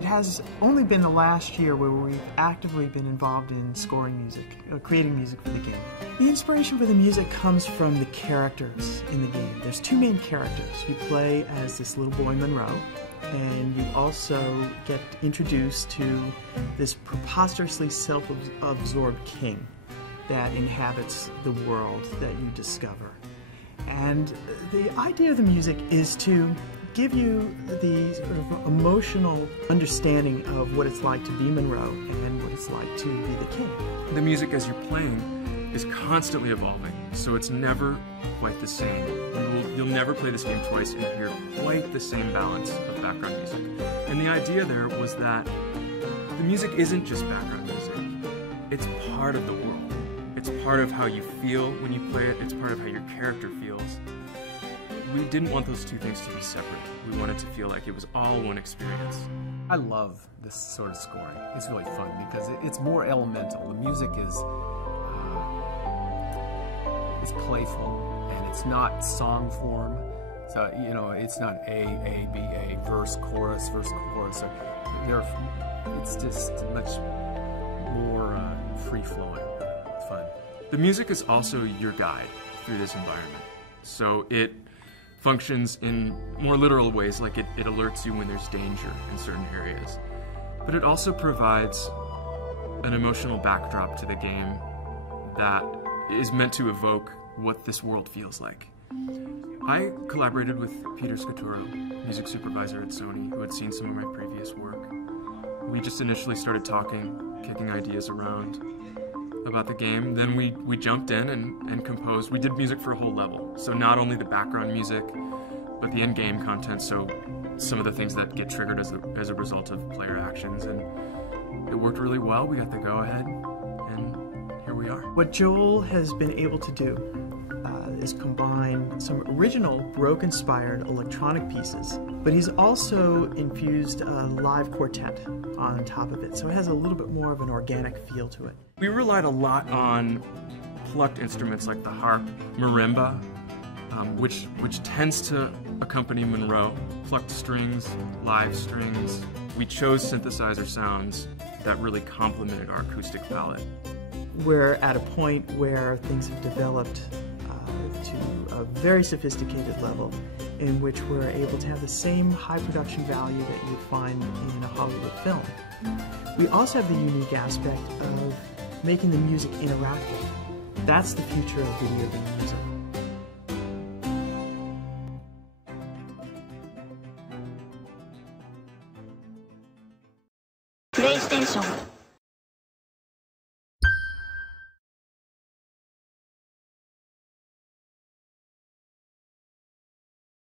It has only been the last year where we've actively been involved in scoring music, creating music for the game. The inspiration for the music comes from the characters in the game. There's two main characters. You play as this little boy Monroe, and you also get introduced to this preposterously self-absorbed king that inhabits the world that you discover. And the idea of the music is to give you the sort of emotional understanding of what it's like to be Monroe and what it's like to be the king. The music as you're playing is constantly evolving, so it's never quite the same. You'll never play this game twice and hear quite the same balance of background music. And the idea there was that the music isn't just background music. It's part of the world. It's part of how you feel when you play it. It's part of how your character feels. We didn't want those two things to be separate. We wanted to feel like it was all one experience. I love this sort of scoring. It's really fun because it's more elemental. The music is playful, and it's not song form. So, you know, it's not A, B, A, verse, chorus, verse, chorus. It's just much more free-flowing. It's fun. The music is also your guide through this environment. So it functions in more literal ways, like it alerts you when there's danger in certain areas. But it also provides an emotional backdrop to the game that is meant to evoke what this world feels like. I collaborated with Peter Scaturo, music supervisor at Sony, who had seen some of my previous work. We just initially started talking, kicking ideas around about the game. Then we jumped in and composed. We did music for a whole level. So not only the background music, but the in-game content, so some of the things that get triggered as a result of player actions. And it worked really well. We got the go-ahead, and here we are. What Joel has been able to do is combine some original Baroque-inspired electronic pieces, but he's also infused a live quartet on top of it, so it has a little bit more of an organic feel to it. We relied a lot on plucked instruments like the harp, marimba, which tends to accompany Monroe, plucked strings, live strings. We chose synthesizer sounds that really complemented our acoustic palette. We're at a point where things have developed to a very sophisticated level in which we're able to have the same high production value that you'd find in a Hollywood film. We also have the unique aspect of making the music interactive. That's the future of video game music. PlayStation